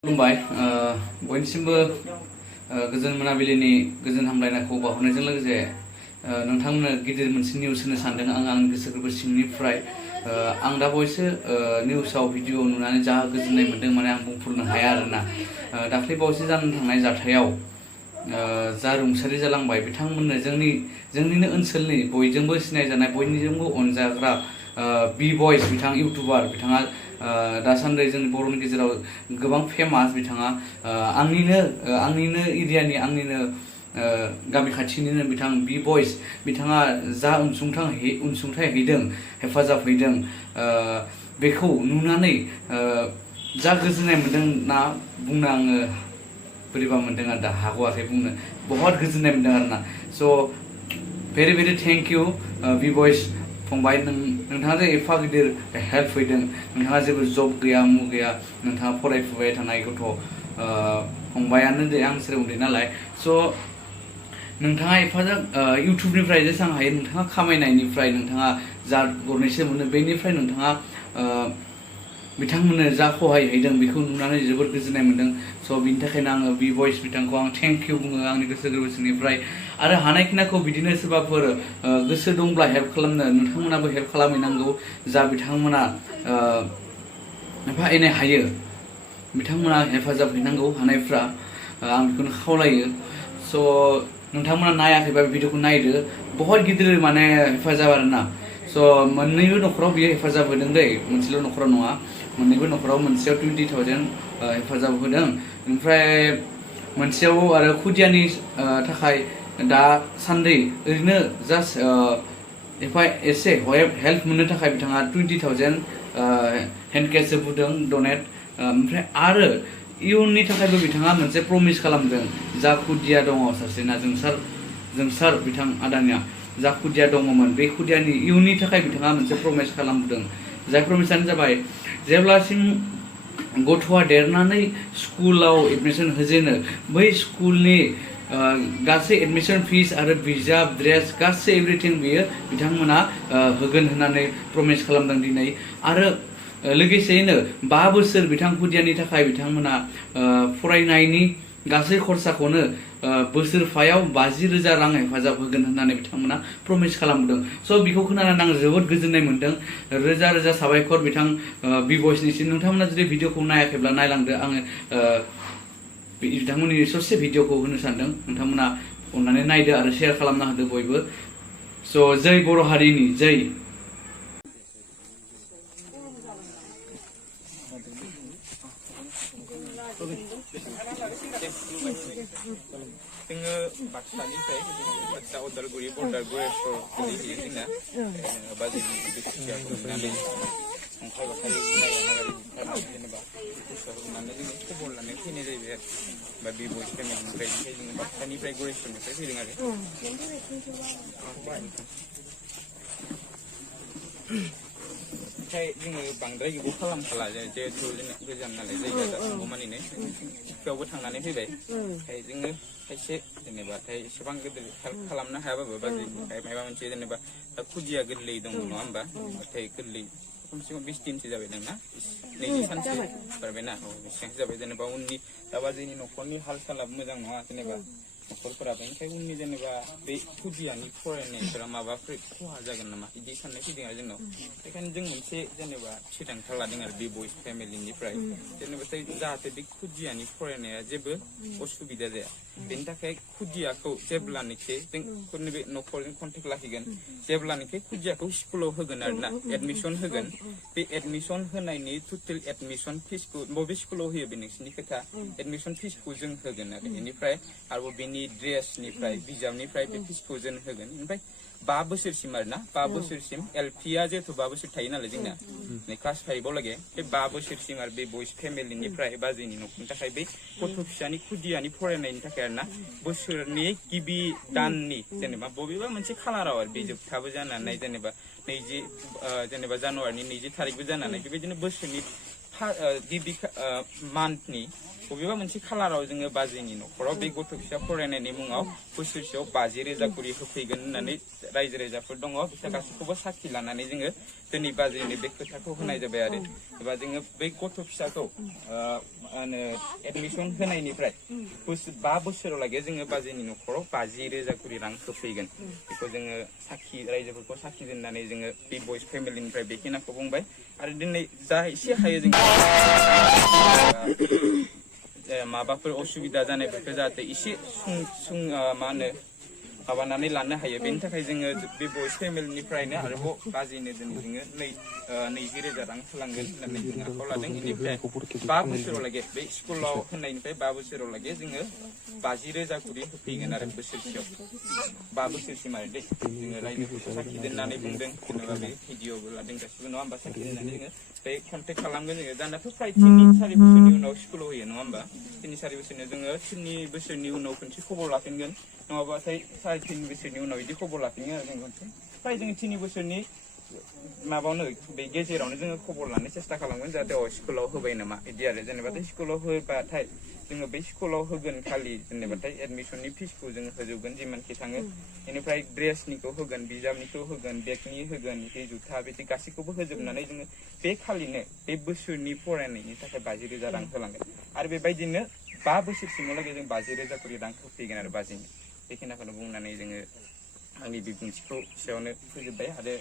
खुलुमबाय बयनिसिमबो गोजोन मोनाबिलिनि गोजोन हामलायनायखौ बावहरनायजों लोगोसे नोंथांमोननो गिदिर मोनसे निउस होनो सानदों आंनि गोसो गोरबो सिंनिफ्राय आं दा बावैसो निउसाव भिडिअ नुनानै जा गोजोननाय मोन्दों माने आं बुंफुरनो हाया आरोना दाख्लै बावैसो जानानै थांनाय जाथायाव जा रुंसारि जालांबाय बिथांमोननो जोंनिनो ओनसोलनि बयजोंबो सिनायजानाय बयनिजोंबो अनजाग्रा बी बयस बिथां इउटुबार बिथाङा दासान्दि जोंनि बर'नि गेजेराव गोबां फेमास बिथाङा आंनिनो एरियानि आंनिनो गामि खाथिनिनो बिथां बी बयस बिथाङा जा अनसुंथाइ हैदों हेफाजाब हैदों बेखौ नुनानै जा गोजोननाय मोन्दों ना बुंनो आङो बोरैबा मोन्दों आरो दा हाग'वाखै बुंनो बहुत गोजोननाय मोन्दों आरोना स' भेरि भेरि थेंक इउ बी बयस फंबाय नोंथाङा जे एफा गिदिर हेल्प होदों नोंथाङा जेबो जब गैया गैया नोंथाङा फरायफुबाय थानाय गथ' फंबायानो दे आं सोर उन्दै नालाय स' नोंथाङा एफाजाब इउटुबनिफ्राय जेसेबां हायो नोंथाङा खामायनायनिफ्राय नोंथाङा जा गरनैसो मोनो बेनिफ्राय नोंथाङा बिथांमोननो जा सहाय हैदों बेखौ नुनानै जोबोद गोजोननाय मोन्दों स' बिनि थाखायनो आङो बी बयस बिथांखौ आं थेंक इउ बुङो आंनि गोसो गोरबो सिंनिफ्राय आरो हानायखिनिखौ बिदिनो सोरबाफोर गोसो दंब्ला हेल्प खालामनो नोंथांमोनाबो हेल्प खालामहैनांगौ जा बिथांमोना एफा एनै हायो बिथांमोना हेफाजाब हैनांगौ हानायफ्रा आं बेखौनो खावलायो स' नोंथांमोना नायाखैबा भिडिअखौ नायदो बहुत गिदिर माने हेफाजाब आरोना स' मोननैबो न'खराव बियो हेफाजाब होदों दै मोनसेल' न'खराव नङा मोननैबो न'खराव मोनसेयाव 20,000 हेफाजाब होदों ओमफ्राय मोनसेयाव आरो खुदियानि थाखाय दासान्दि ओरैनो जास्ट एसे हेल्प मोननो थाखाय बिथाङा 20,000 हेन्ड केस होदों डनेट ओमफ्राय आरो इयुननि थाखायबो बिथाङा मोनसे प्रमिस खालामदों जा खुदिया दङ सासेना जोंसार बिथां आदानिया जा खुदिया दङमोन बे खुदियानि इयुननि थाखाय बिथाङा मोनसे प्रमिस खालामदों जाय प्रमिसानो जाबाय जेब्लासिम गथ'आ देरनानै स्कुलाव एडमिसन होजेनो बै स्कुलनि गासै एडमिसन फिस आरो बिजाब ड्रेस गासै एभ्रिथिं बियो बिथांमोना होगोन होननानै प्रमिस खालामदों दिनै आरो लोगोसेयैनो 5 बोसोर बिथां खुदियानि थाखाय बिथांमोना फरायनायनि गासै खरसाखौनो बोसोरफायाव 50,000 रां हेफाजाब होगोन होननानै बिथांमोना प्रमिस खालामदों स' बेखौ खोनानानै आं जोबोद गोजोननाय मोन्दों रोजा रोजा साबायखर बिथां बी बयसनिसिम नोंथांमोना जुदि भिडिअखौ नायाखैब्ला नायलांदो आङो बिथांमोननि ससे भिडिअखौ होनो सानदों नोंथांमोना अननानै नायदो आरो शेयार खालामना होदो बयबो स' जै बर' हारिनि जै जोङो बाक्सानिफ्राय बाक्सा उदालगुरि बर्डार गुरेस्वर गोलैहैयो जोंना बाजै खुसियाखौ नुनानै अन्थाइ बाखारि नागारि बुथारनानै जेनेबा खुसियाखौ नुनानै जोङो खबर लानानै फैनाय जाहैबाय आरो बा बी बयस फेमिलिनिफ्राय ओमफ्राय जोङो बाक्सानिफ्राय गुरेस्वरनिफ्राय फैदों आरो ओमफ्राय जोङो बांद्राय गोबाव खालामखाला जिहेथु जोंना गोजान नालाय जायगाया दासिमबो मानिनो थिखायावबो थांनानै फैबाय ओमफ्राय जोङो खायसे जेनेबाथाय एसेबां गिदिर हेल्प खालामनो हायाबाबो बाजैनिफ्राय माबा मोनसे जेनेबा दा खुदिया गोरलै दङ नङा होमबा नाथाय गोरलै खमसे खम 20 दिनसो जाबाय नोंना 20 सानसो बारबायना बेसेबांसो जाबाय जेनेबा उननि दा बाजैनि न'खरनि हाल सालाबो मोजां नङा जेनेबा न'खरफोराबो ओमफ्राय उननि जेनेबा बे खुदियानि फरायनायफोरा माबाफोर खहा जागोन नामा बिदि साननाय फैदों आरो जोंनाव बेखायनो जों मोनसे जेनेबा थिरांथा लादों आरो बी बयस फेमिलिनिफ्राय जेनेबाथाय जाहाथे बे खुदियानि फरायनाया जेबो असुबिदा जाया बेनि थाखाय खुदियाखौ जेब्लानोखि जों बे न'खरजों कन्टेक्ट लाखिगोन जेब्लानोखि खुदियाखौ स्कुलाव होगोन आरोना एडमिसन होगोन बे एडमिसन होनायनि टटेल एडमिसन फिसखौ बबे स्कुलाव होयो बे नोंसिनि खोथा एडमिसन फिसखौ जों होगोन आरो बेनिफ्राय आरोबाव बेनि ड्रेसनिफ्राय बिजाबनिफ्राय बे फिसखौ जों होगोन ओमफ्राय 5 बोसोरसिम आरोना 5 बोसोरसिम एलपिया जिहेथु 5 बोसोर थायो नालाय जोंना क्लास 5आव लागै बे 5 बोसोरसिम आरो बे बयस फेमिलिनिफ्राय बाजैनि न'खरनि थाखाय बे गथ' फिसानि खुदियानि फरायनायनि थाखाय आरोना बोसोरनि गिबि दाननि जेनेबा बबेबा मोनसे खालाराव आरो बे जोबथाबो जानानै जेनेबा जेनेबा जानुवारिनि 20 थारिखबो जानानै बेबायदिनो बोसोरनि गिबि मान्थनि बबेबा मोनसे खालाराव जोङो बाजैनि न'खराव बे गथ' फिसा फरायनायनि मुङाव बोसोरसेयाव 50,000 करि होफैगोन होननानै रायजो राजाफोर दङ बिसोर गासैखौबो साखि लानानै जोङो दिनै बाजैनो बे खोथाखौ होनाय जाबाय आरो एबा जोङो बै गथ' फिसाखौ एडमिसन होनायनिफ्राय 5 बोसोरावलागै जोङो बाजैनि न'खराव 50,000 करि रां होफैगोन बेखौ जोङो साखि रायजोफोरखौ साखि दोननानै जोङो बे बयस फेमिलिनिफ्राय बेखिनिखौ बुंबाय आरो दिनै जा एसे हायो जों माबाफोर असुबिदा जानायफोरखौ जाहाथे एसे मा होनो माबानानै लानो हायो बेनि थाखाय जोङो बे बयस फेमिलिनिफ्रायनो आरोबाव बाजैनो दिनै जोङो 20,000 रां होलांगोन होननानै जों आखायाव लादों बेनिफ्राय 5 बोसोरावलागै बे स्कुलाव होनायनिफ्राय 5 बोसोरावलागै जोङो 50,000 करि होफैगोन आरो बोसोरसेयाव 5 बोसोरसिम आरो दे जोङो रायजोफोरखौ साखि दोननानै बुंदों जेनेबा बे भिडिअबो लादों गासिबो नङा होमबा साखि दोननानै जोङो बे कन्टेक्ट खालामगोन जोङो दानाथ' फ्राय 3-4 बोसोरनि उनाव स्कुलाव होयो नङा होमबा 3-4 बोसोरनि जोङो 3 बोसोरनि उनाव खनसे खबर लाफिनगोन नङाबाथाय 3.5 बोसोरनि उनाव बिदि खबर लाफिनो आरो जों खनसे फ्राय जोङो 3 बोसोरनि माबायावनो बे गेजेरावनो जोङो खबर लानो सेस्था खालामगोन जाहाथे स्कुलाव होबाय नामा बिदि आरो जेनेबाथाय स्कुलाव होबाथाय जोङो बे स्कुलाव होगोन खालि जेनेबाथाय एडमिसननि फिसखौ जोङो होजोबगोन जिमानखि थाङो बेनिफ्राय ड्रेसनिखौ होगोन बिजाबनिखौ होगोन बेगनि होगोन बे जुथा बिदि गासैखौबो होजोबनानै जोङो बे खालिनो बे बोसोरनि फरायनायनि थाखाय 50,000 रां होलांगोन आरो बेबायदिनो 5 बोसोरसिमहालागै जों 50,000 करि रां होफैगोन आरो बाजैनो बेखिनिखौनो बुंनानै जोङो आंनि बिबुंथिखौ एसेयावनो फोजोबबाय आरो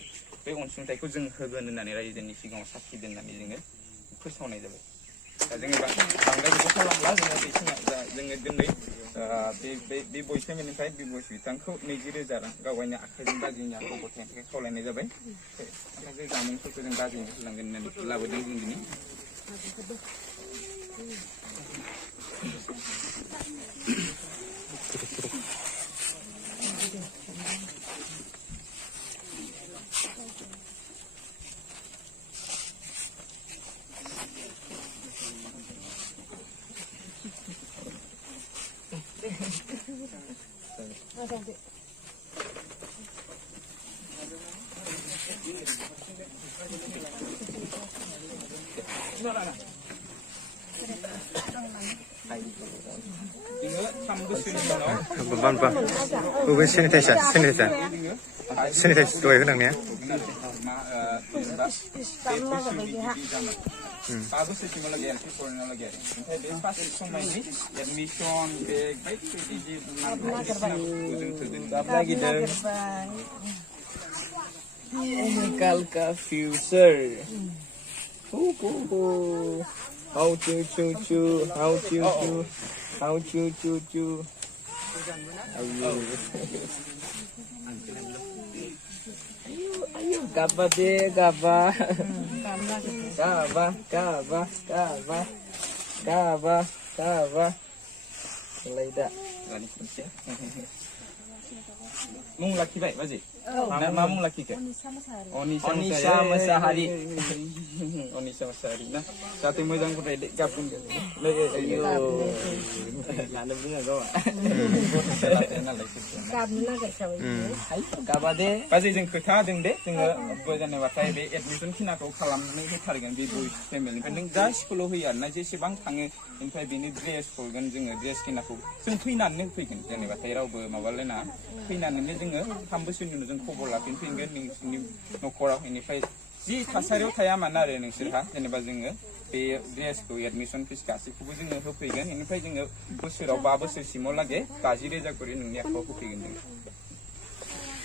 बे अनसुंथाइखौ जों होगोन होननानै रायजोनि सिगाङाव साखि दोननानै जोङो फोसावनाय जाबाय दा जोङो बांद्राय बेखौ खालामला जोङो जोङो दिनै बे बयस फेमिलिनिफ्राय बे बयस बिथांखौ 20,000 रां गावगायनि आखाइजों बाजैनि आखाइआव गथायनो थाखाय खावलायनाय जाबाय माखासे जामुंफोरखौ जों बाजैनो होलांगोन होननानै लाबोदों जों दिनै जोङो 3 बोसोरनि उनाव बबे सेनिटाइजार दहाय होनांनाया 5 बोसोरसिमहालागै एलपि फरायनायालागै आरो ओमफ्राय बे फार्स्ट समायनि एडमिसन बेग बायदि Chemical ka future. How chu. Ayo, gaba deh, gaba. Mulai dah. Mung laki baik, Bazi? Nama mung laki ke? Onisa Masahari. Onisa Masahari. Nah, satu mudang ko tayo gapon ka. Ayo. Lalo bunga gawa. Gaba deh. Bazi जों खोथा होदों दे जोङो जेनेबाथाय बे admission खिनाखौ खालामनानै होथारगोन बे बयस फेमिलिनिफ्राय नों जा स्कुलाव होयो आरोना जेसेबां थाङो ओमफ्राय बेनि ड्रेस हरगोन जोङो ड्रेस खिनाखौ जों फैनानै होफैगोन जेनेबाथाय रावबो माबालायना फैनानैनो जोङो 3 बोसोरनि उनाव जों खबर लाफिनफैगोन नोंसोरनि न'खराव बेनिफ्राय जि थासारियाव थाया मानो आरो नोंसोरहा जेनेबा जोङो बे ड्रेसखौ एडमिसन फिस गासैखौबो जोङो होफैगोन बेनिफ्राय जोङो बोसोराव 5 बोसोरसिमावलागै 50,000 करि नोंनि आखायाव होफैगोन जों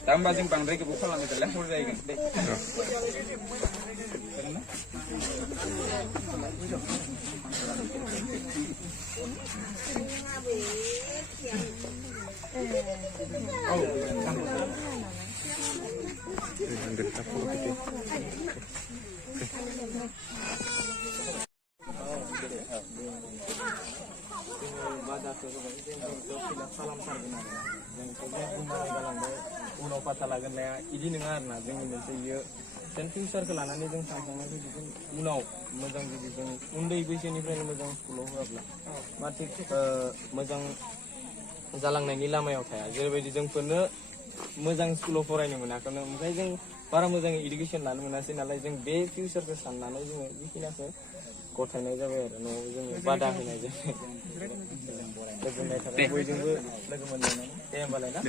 दा होमबा जों बांद्राय गोबाव खालामनो थाखाय हर जाहैगोन दे unaw patalagannya ini dengar nah जोंनि मोनसे बियो जेन फिउचारखौ लानानै जों सानखांनायखौ बिदिनो उनाव मोजां जुदि जों उन्दै बैसोनिफ्रायनो मोजां स्कुलाव होआब्ला मा थिग मोजां जालांनायनि लामायाव थाया जेरैबायदि जोंफोरनो मोजां स्कुलाव फरायनो मोनाखैनो ओमफ्राय जों बारा मोजाङै इडुकेसन लानो मोनासै नालाय जों बे फिउचारखौ साननानै जोङो बेखिनिखौ गथायनाय जाबाय आरो न'आव जोङो बादा होनाय जाबाय गोजोननाय थाबाय बयजोंबो लोगो मोनलायनानै दे होमबालाय ना